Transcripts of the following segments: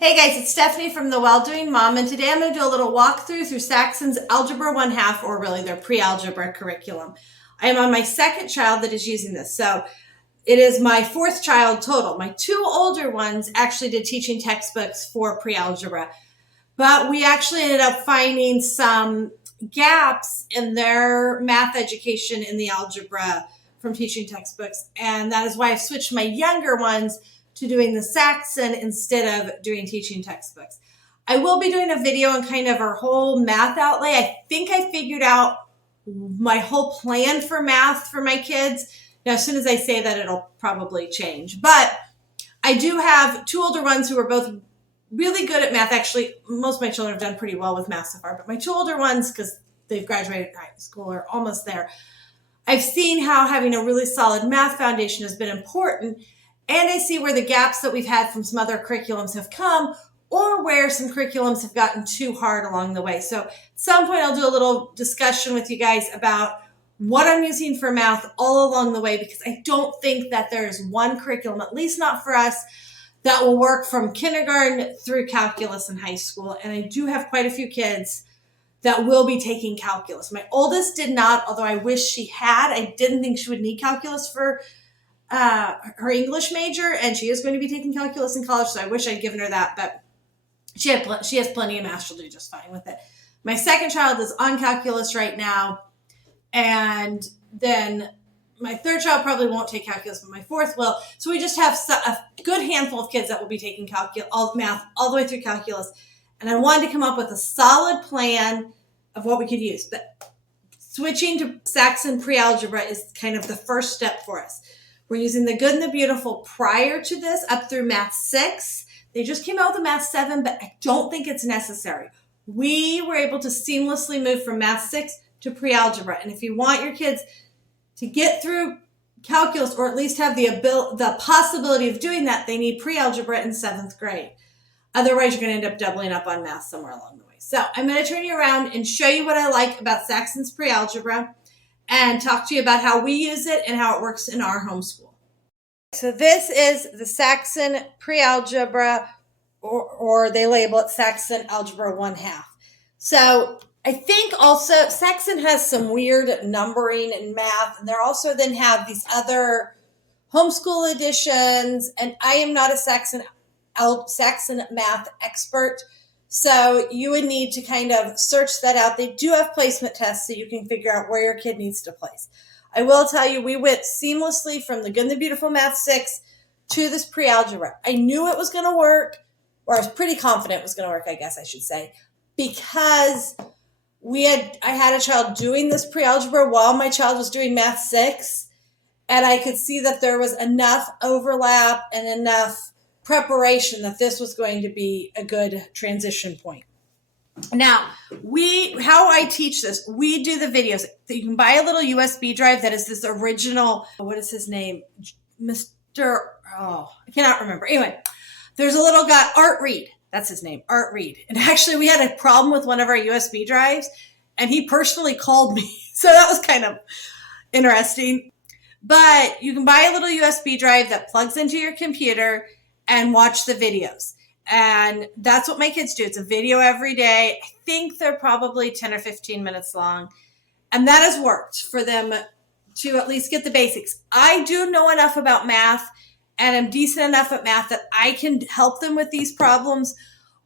Hey guys, it's Stephanie from the Well-Doing Mom, and today I'm going to do a little walkthrough through Saxon's Algebra 1/2, or really their Pre-Algebra curriculum. I am on my second child that is using this, so it is my fourth child total. My two older ones actually did teaching textbooks for Pre-Algebra, but we actually ended up finding some gaps in their math education in the algebra from teaching textbooks, and that is why I've switched my younger ones to doing the Saxon instead of doing teaching textbooks. I will be doing a video on kind of our whole math outlay. I think I figured out my whole plan for math for my kids. Now, as soon as I say that, it'll probably change. But I do have two older ones who are both really good at math. Actually, most of my children have done pretty well with math so far, but my two older ones, because they've graduated high school, are almost there. I've seen how having a really solid math foundation has been important. And I see where the gaps that we've had from some other curriculums have come, or where some curriculums have gotten too hard along the way. So at some point, I'll do a little discussion with you guys about what I'm using for math all along the way, because I don't think that there's one curriculum, at least not for us, that will work from kindergarten through calculus in high school. And I do have quite a few kids that will be taking calculus. My oldest did not, although I wish she had. I didn't think she would need calculus for her English major, and she is going to be taking calculus in college, so I wish I'd given her that, but she has plenty of math. She'll do just fine with it. My second child is on calculus right now, and then my third child probably won't take calculus, but my fourth will. So we just have a good handful of kids that will be taking math all the way through calculus, and I wanted to come up with a solid plan of what we could use. But switching to Saxon Pre-Algebra is kind of the first step for us. We're using the good and the beautiful prior to this up through Math 6. They just came out with a Math 7, but I don't think it's necessary. We were able to seamlessly move from Math 6 to Pre-Algebra. And if you want your kids to get through calculus, or at least have the possibility of doing that, they need Pre-Algebra in 7th grade. Otherwise, you're going to end up doubling up on math somewhere along the way. So I'm going to turn you around and show you what I like about Saxon's Pre-Algebra, and talk to you about how we use it and how it works in our homeschool. So this is the Saxon Pre-Algebra, or they label it Saxon Algebra 1/2. So I think also Saxon has some weird numbering in math, and they also then have these other homeschool editions, and I am not a Saxon math expert, so you would need to kind of search that out. They do have placement tests, so you can figure out where your kid needs to place. I will tell you, we went seamlessly from the Good and the Beautiful Math 6 to this Pre-Algebra. I knew it was going to work, or I was pretty confident it was going to work, I guess I should say, because I had a child doing this Pre-Algebra while my child was doing Math 6, and I could see that there was enough overlap and enough preparation that this was going to be a good transition point. Now, how I teach this, we do the videos. You can buy a little USB drive that is this original, what is his name? I cannot remember. Anyway, there's a little guy, Art Reed. That's his name, Art Reed. And actually, we had a problem with one of our USB drives, and he personally called me. So that was kind of interesting. But you can buy a little USB drive that plugs into your computer and watch the videos. And that's what my kids do. It's a video every day. I think they're probably 10 or 15 minutes long. And that has worked for them to at least get the basics. I do know enough about math, and I'm decent enough at math that I can help them with these problems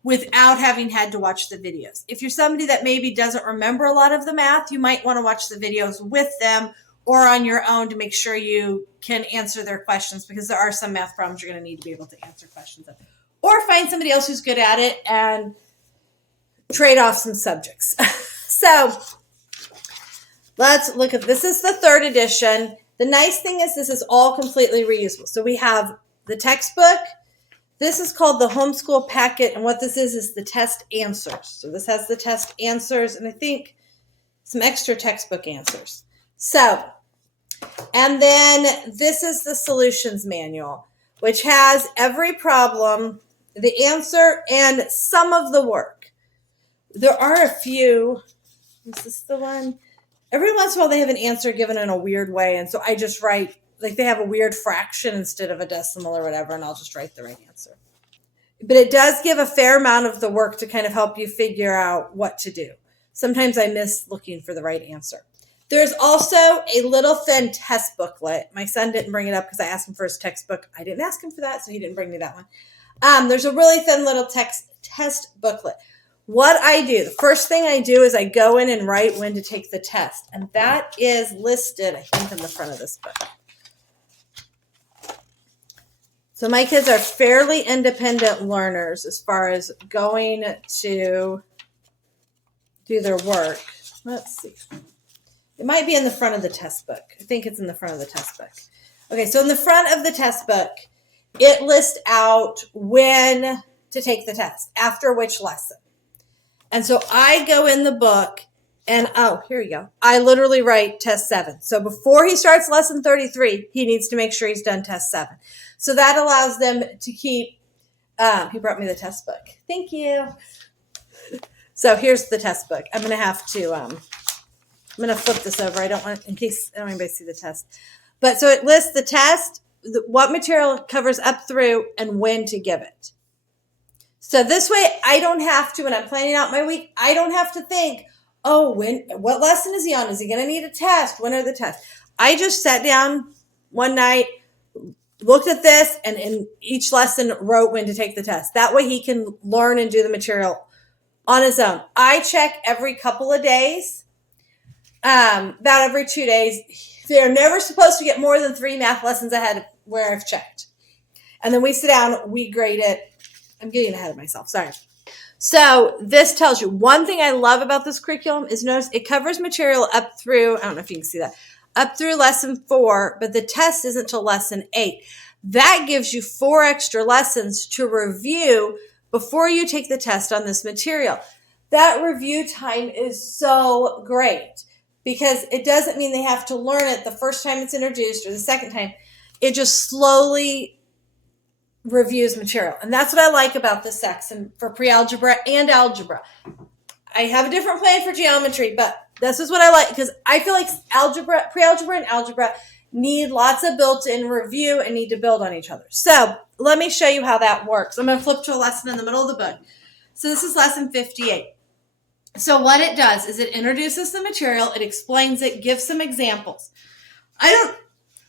without having had to watch the videos. If you're somebody that maybe doesn't remember a lot of the math, you might want to watch the videos with them or on your own to make sure you can answer their questions, because there are some math problems you're going to need to be able to answer questions of. Or find somebody else who's good at it and trade off some subjects. So let's look at this. Is the 3rd edition. The nice thing is this is all completely reusable. So we have the textbook. This is called the Homeschool Packet, and what this is the test answers. So this has the test answers, and I think some extra textbook answers. So, and then this is the solutions manual, which has every problem, the answer, and some of the work. There are a few. Is this the one? Every once in a while they have an answer given in a weird way, and so I just write, like they have a weird fraction instead of a decimal or whatever, and I'll just write the right answer. but it does give a fair amount of the work to kind of help you figure out what to do. Sometimes I miss looking for the right answer. There's also a little thin test booklet. My son didn't bring it up because I asked him for his textbook. I didn't ask him for that, so he didn't bring me that one. There's a really thin little test booklet. What I do, the first thing I do is I go in and write when to take the test. And that is listed, I think, in the front of this book. So my kids are fairly independent learners as far as going to do their work. Let's see. It might be in the front of the test book. I think it's in the front of the test book. Okay, so in the front of the test book, it lists out when to take the test, after which lesson. And so I go in the book and, oh, here you go. I literally write test 7. So before he starts lesson 33, he needs to make sure he's done test 7. So that allows them to keep, he brought me the test book. Thank you. So here's the test book. I'm going to have to, I'm going to flip this over. I don't want, in case I don't want anybody to see the test. But so it lists the test, what material covers up through, and when to give it. So this way, I don't have to, when I'm planning out my week, I don't have to think, oh, what lesson is he on? Is he going to need a test? When are the tests? I just sat down one night, looked at this, and in each lesson wrote when to take the test. That way he can learn and do the material on his own. I check every couple of days, about every 2 days. They're never supposed to get more than 3 math lessons ahead of where I've checked. And then we sit down, we grade it. I'm getting ahead of myself. Sorry. So this tells you, one thing I love about this curriculum is notice it covers material up through, I don't know if you can see that, up through lesson 4, but the test isn't till lesson 8. That gives you 4 extra lessons to review before you take the test on this material. That review time is so great because it doesn't mean they have to learn it the first time it's introduced or the second time. It just slowly reviews material. And that's what I like about this section for pre-algebra and algebra. I have a different plan for geometry, but this is what I like because I feel like pre-algebra and algebra need lots of built-in review and need to build on each other. So let me show you how that works. I'm going to flip to a lesson in the middle of the book. So this is lesson 58. So what it does is it introduces the material, it explains it, gives some examples. I don't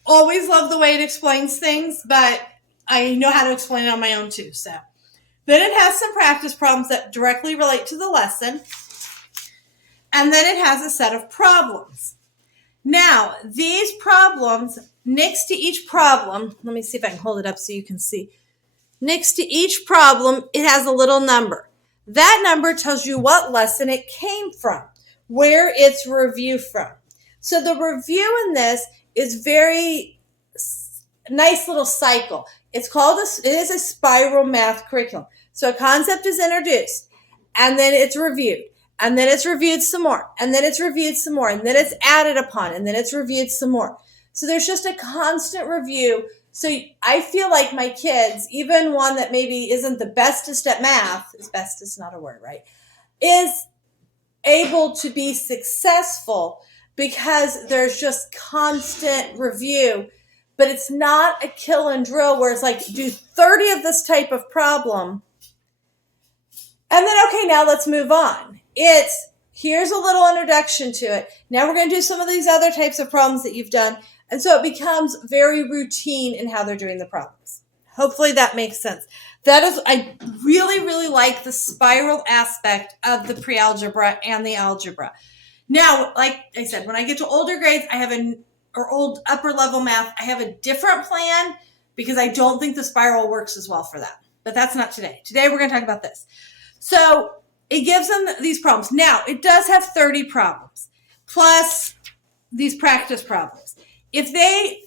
always love the way it explains things, but I know how to explain it on my own too. So then it has some practice problems that directly relate to the lesson. And then it has a set of problems. Now, these problems, next to each problem, let me see if I can hold it up so you can see. Next to each problem, it has a little number. That number tells you what lesson it came from, where it's reviewed from. So the review in this is very nice little cycle. It is a spiral math curriculum. So a concept is introduced, and then it's reviewed, and then it's reviewed some more, and then it's reviewed some more, and then it's added upon, and then it's reviewed some more. So there's just a constant review. So I feel like my kids, even one that maybe isn't the bestest at math, best is not a word, right, is able to be successful because there's just constant review. But it's not a kill and drill where it's like, do 30 of this type of problem. And then, okay, now let's move on. Here's a little introduction to it. Now we're going to do some of these other types of problems that you've done. And so it becomes very routine in how they're doing the problems. Hopefully that makes sense. I really, really like the spiral aspect of the pre-algebra and the algebra. Now, like I said, when I get to older grades, or old upper level math, I have a different plan because I don't think the spiral works as well for that. But that's not today. Today we're going to talk about this. So it gives them these problems. Now, it does have 30 problems plus these practice problems. If they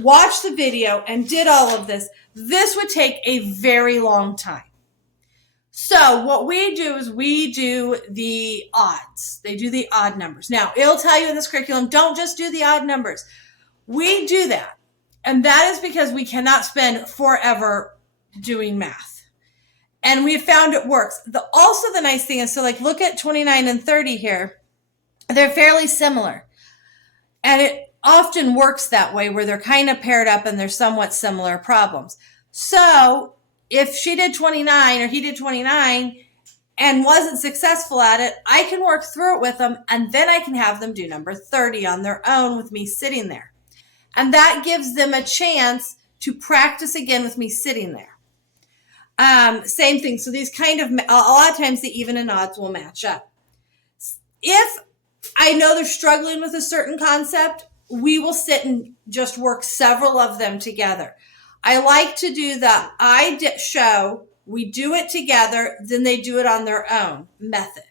watched the video and did all of this, this would take a very long time. So what we do is we do the odds. They do the odd numbers. Now, it'll tell you in this curriculum, don't just do the odd numbers. We do that. And that is because we cannot spend forever doing math. And we have found it works. Also, the nice thing is, so like look at 29 and 30 here. They're fairly similar. And it often works that way where they're kind of paired up and they're somewhat similar problems. So if she did 29 or he did 29 and wasn't successful at it, I can work through it with them, and then I can have them do number 30 on their own with me sitting there. And that gives them a chance to practice again with me sitting there. Same thing. So these kind of, a lot of times the even and odds will match up. If I know they're struggling with a certain concept, we will sit and just work several of them together. I like to do the show, we do it together, then they do it on their own method.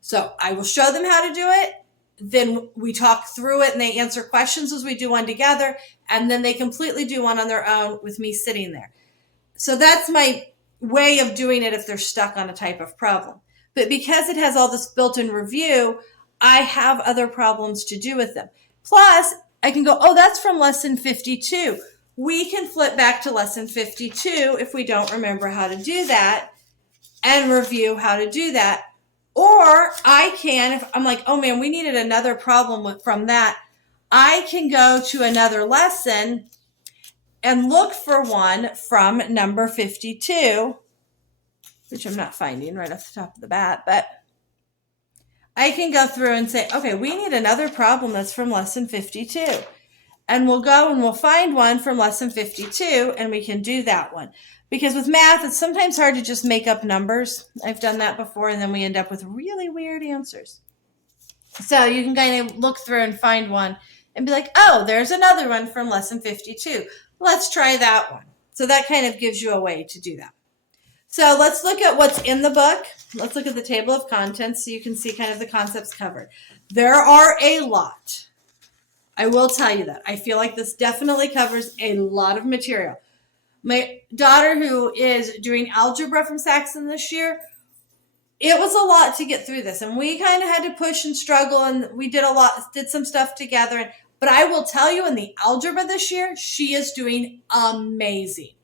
So I will show them how to do it, then we talk through it and they answer questions as we do one together, and then they completely do one on their own with me sitting there. So that's my way of doing it if they're stuck on a type of problem. But because it has all this built-in review, I have other problems to do with them. Plus, I can go, oh, that's from lesson 52. We can flip back to lesson 52 if we don't remember how to do that and review how to do that. Or I can, if I'm like, oh man, we needed another problem from that, I can go to another lesson and look for one from number 52, which I'm not finding right off the top of the bat, but I can go through and say, okay, we need another problem that's from lesson 52. And we'll go and we'll find one from lesson 52 and we can do that one. Because with math, it's sometimes hard to just make up numbers. I've done that before and then we end up with really weird answers. So you can kind of look through and find one and be like, oh, there's another one from lesson 52. Let's try that one. So that kind of gives you a way to do that. So let's look at what's in the book. Let's look at the table of contents so you can see kind of the concepts covered. There are a lot. I will tell you that. I feel like this definitely covers a lot of material. My daughter, who is doing algebra from Saxon this year, it was a lot to get through this. And we kind of had to push and struggle, and we did some stuff together. But I will tell you, in the algebra this year, she is doing amazing.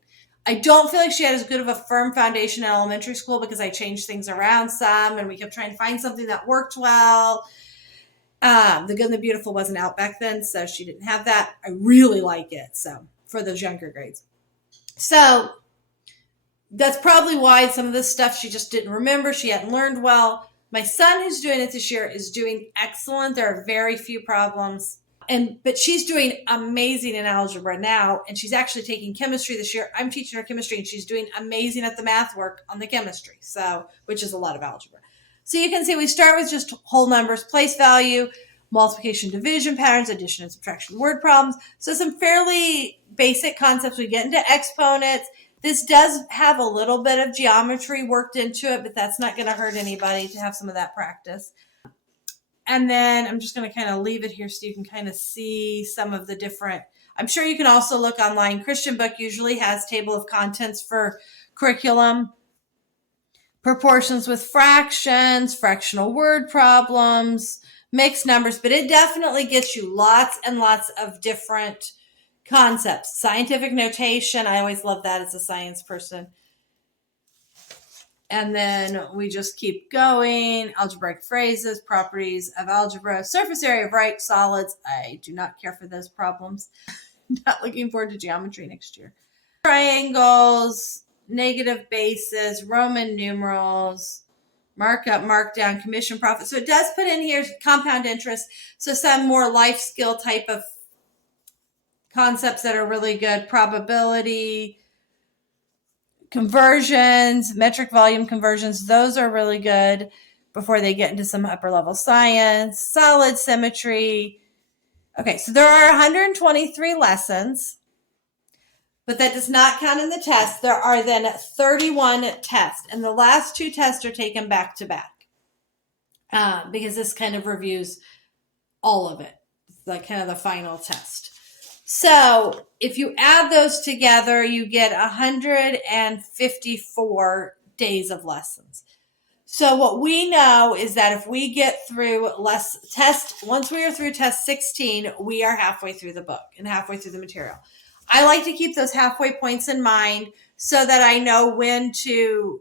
I don't feel like she had as good of a firm foundation in elementary school because I changed things around some, and we kept trying to find something that worked well. The Good and the Beautiful wasn't out back then, so she didn't have that. I really like it, so for those younger grades. So that's probably why some of this stuff she just didn't remember. She hadn't learned well. My son, who's doing it this year, is doing excellent. There are very few problems. But she's doing amazing in algebra now, and she's actually taking chemistry this year. I'm teaching her chemistry, and she's doing amazing at the math work on the chemistry, which is a lot of algebra. So you can see we start with just whole numbers, place value, multiplication, division patterns, addition and subtraction word problems. So some fairly basic concepts. We get into exponents. This does have a little bit of geometry worked into it, but that's not going to hurt anybody to have some of that practice. And then I'm just going to kind of leave it here so you can kind of see some of the different, I'm sure you can also look online. Christian Book usually has table of contents for curriculum. Proportions with fractions, fractional word problems, mixed numbers, but it definitely gets you lots and lots of different concepts. Scientific notation, I always love that as a science person. And then we just keep going. Algebraic phrases, properties of algebra, surface area of right solids. I do not care for those problems. Not looking forward to geometry next year. Triangles, negative bases, Roman numerals, markup, markdown, commission profit. So it does put in here compound interest. So some more life skill type of concepts that are really good. Probability, conversions, metric volume conversions. Those are really good before they get into some upper level science. Solid symmetry. Okay, so there are 123 lessons. But that does not count in the test. There are then 31 tests. And the last two tests are taken back to back. Because this kind of reviews all of it. It's like kind of the final test. So if you add those together, you get 154 days of lessons. So what we know is that if we get through once we are through test 16, we are halfway through the book and halfway through the material. I like to keep those halfway points in mind so that I know when to,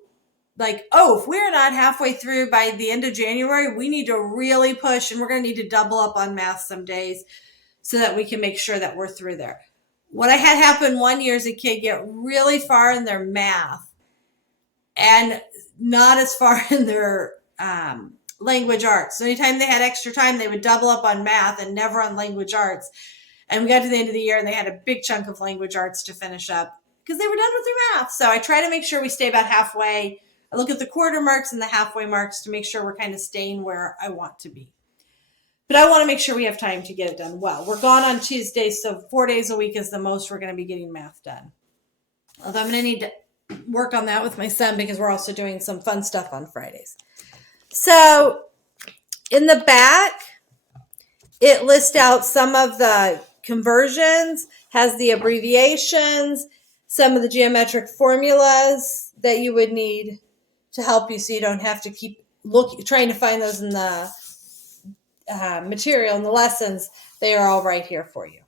if we're not halfway through by the end of January, we need to really push, and we're going to need to double up on math some days so that we can make sure that we're through there. what I had happen one year is a kid get really far in their math and not as far in their language arts. So anytime they had extra time, they would double up on math and never on language arts. And we got to the end of the year and they had a big chunk of language arts to finish up because they were done with their math. So I try to make sure we stay about halfway. I look at the quarter marks and the halfway marks to make sure we're kind of staying where I want to be. But I want to make sure we have time to get it done well. We're gone on Tuesdays, so 4 days a week is the most we're going to be getting math done. Although I'm going to need to work on that with my son because we're also doing some fun stuff on Fridays. So in the back, it lists out some of the conversions, has the abbreviations, some of the geometric formulas that you would need to help you so you don't have to keep trying to find those in the material and the lessons. They are all right here for you.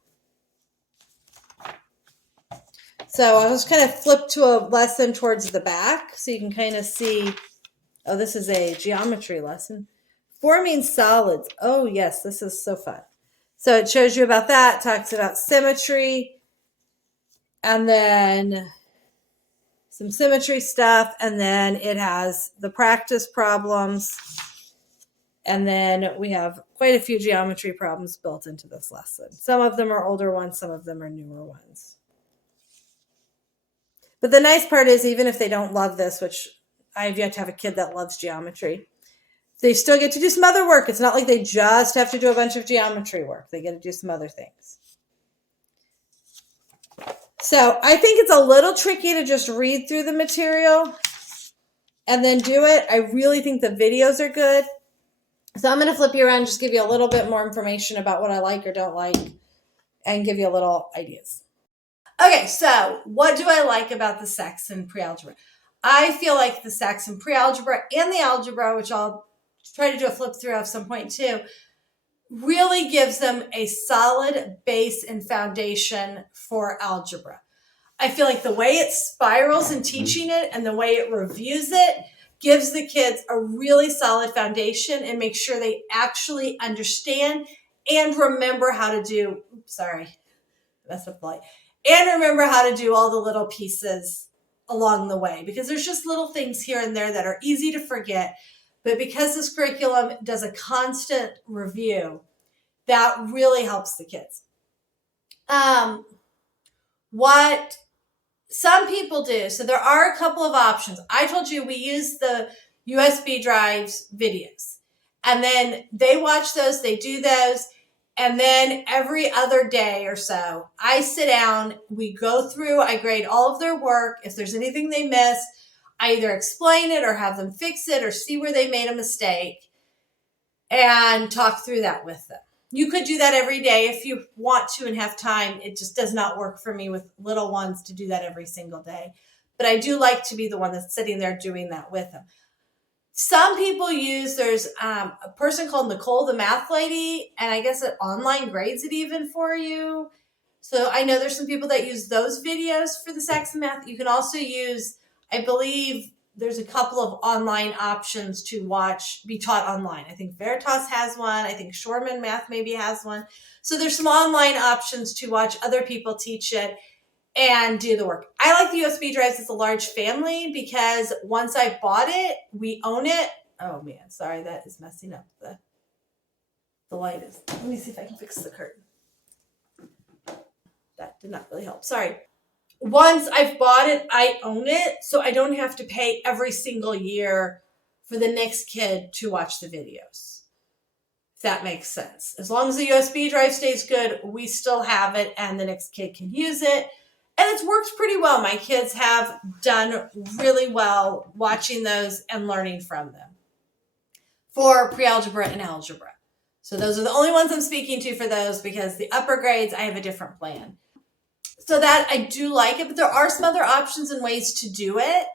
So I'll just kind of flip to a lesson towards the back so you can kind of see, oh, this is a geometry lesson. Forming solids. Oh, yes, this is so fun. So it shows you about that, talks about symmetry, and then some symmetry stuff, and then it has the practice problems, and then we have quite a few geometry problems built into this lesson. Some of them are older ones, some of them are newer ones. But the nice part is, even if they don't love this, which I have yet to have a kid that loves geometry, they still get to do some other work. It's not like they just have to do a bunch of geometry work. They get to do some other things. So I think it's a little tricky to just read through the material and then do it. I really think the videos are good. So I'm going to flip you around, just give you a little bit more information about what I like or don't like, and give you a little ideas. Okay, so what do I like about the Saxon Pre-Algebra? I feel like the Saxon Pre-Algebra and the Algebra, which I'll try to do a flip through at some point too, really gives them a solid base and foundation for algebra. I feel like the way it spirals in teaching it and the way it reviews it gives the kids a really solid foundation and makes sure they actually understand and remember how to do, that's a light, and remember how to do all the little pieces along the way, because there's just little things here and there that are easy to forget. But because this curriculum does a constant review, that really helps the kids. What some people do, so there are a couple of options. I told you we use the USB drives videos, and then they watch those, they do those, and then every other day or so, I sit down, we go through, I grade all of their work. If there's anything they missed, I either explain it or have them fix it or see where they made a mistake and talk through that with them. You could do that every day if you want to and have time. It just does not work for me with little ones to do that every single day. But I do like to be the one that's sitting there doing that with them. Some people there's a person called Nicole, the math lady, and I guess it online grades it even for you. So I know there's some people that use those videos for the Saxon Math. You can also use, I believe there's a couple of online options to watch, be taught online. I think Veritas has one. I think Shorman Math maybe has one. So there's some online options to watch other people teach it and do the work. I like the USB drives as a large family because once I bought it, we own it. Oh man, sorry, that is messing up. The light is, let me see if I can fix the curtain. That did not really help, sorry. Once I've bought it, I own it, so I don't have to pay every single year for the next kid to watch the videos. If that makes sense. As long as the USB drive stays good, we still have it and the next kid can use it. And it's worked pretty well. My kids have done really well watching those and learning from them for pre-algebra and algebra. So those are the only ones I'm speaking to for those, because the upper grades, I have a different plan. So that I do like it, but there are some other options and ways to do it.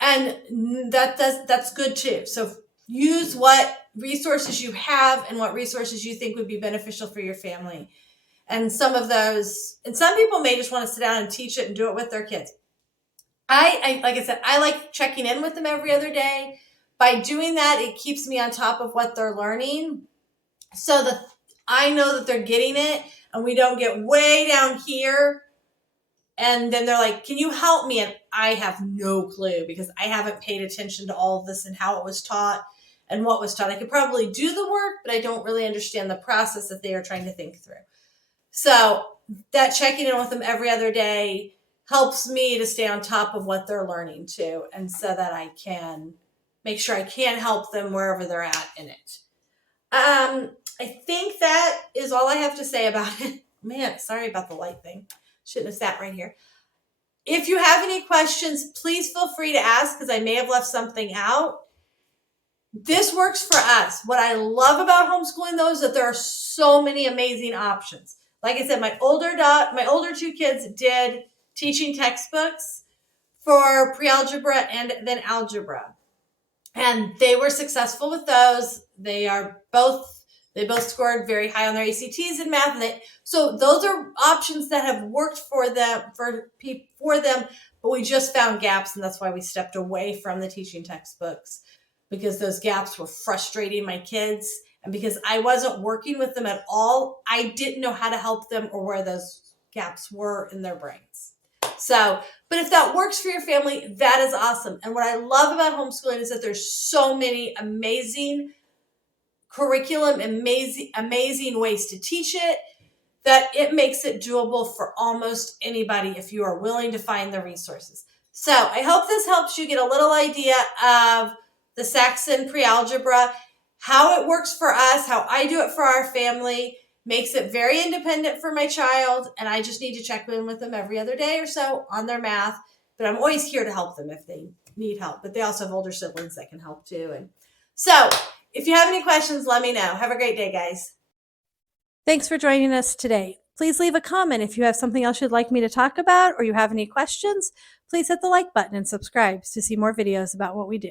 And that's good too. So use what resources you have and what resources you think would be beneficial for your family. And some of those, and some people may just want to sit down and teach it and do it with their kids. I like I said, I like checking in with them every other day. By doing that, it keeps me on top of what they're learning, so that I know that they're getting it and we don't get way down here And then they're like, can you help me? And I have no clue because I haven't paid attention to all of this and how it was taught and what was taught. I could probably do the work, but I don't really understand the process that they are trying to think through. So that checking in with them every other day helps me to stay on top of what they're learning too. And so that I can make sure I can help them wherever they're at in it. I think that is all I have to say about it. Man, sorry about the light thing. Shouldn't have sat right here. If you have any questions, please feel free to ask because I may have left something out. This works for us. What I love about homeschooling, though, is that there are so many amazing options. Like I said, my older two kids did teaching textbooks for pre-algebra and then algebra. And they were successful with those. They both scored very high on their ACTs in math. So those are options that have worked for them, but we just found gaps, and that's why we stepped away from the teaching textbooks, because those gaps were frustrating my kids. And because I wasn't working with them at all, I didn't know how to help them or where those gaps were in their brains. So, but if that works for your family, that is awesome. And what I love about homeschooling is that there's so many amazing curriculum, amazing ways to teach it, that it makes it doable for almost anybody if you are willing to find the resources. So I hope this helps you get a little idea of the Saxon Pre-Algebra, how it works for us, how I do it for our family. Makes it very independent for my child, and I just need to check in with them every other day or so on their math. But I'm always here to help them if they need help. But they also have older siblings that can help too. And so if you have any questions, let me know. Have a great day, guys. Thanks for joining us today. Please leave a comment if you have something else you'd like me to talk about or you have any questions. Please hit the like button and subscribe to see more videos about what we do.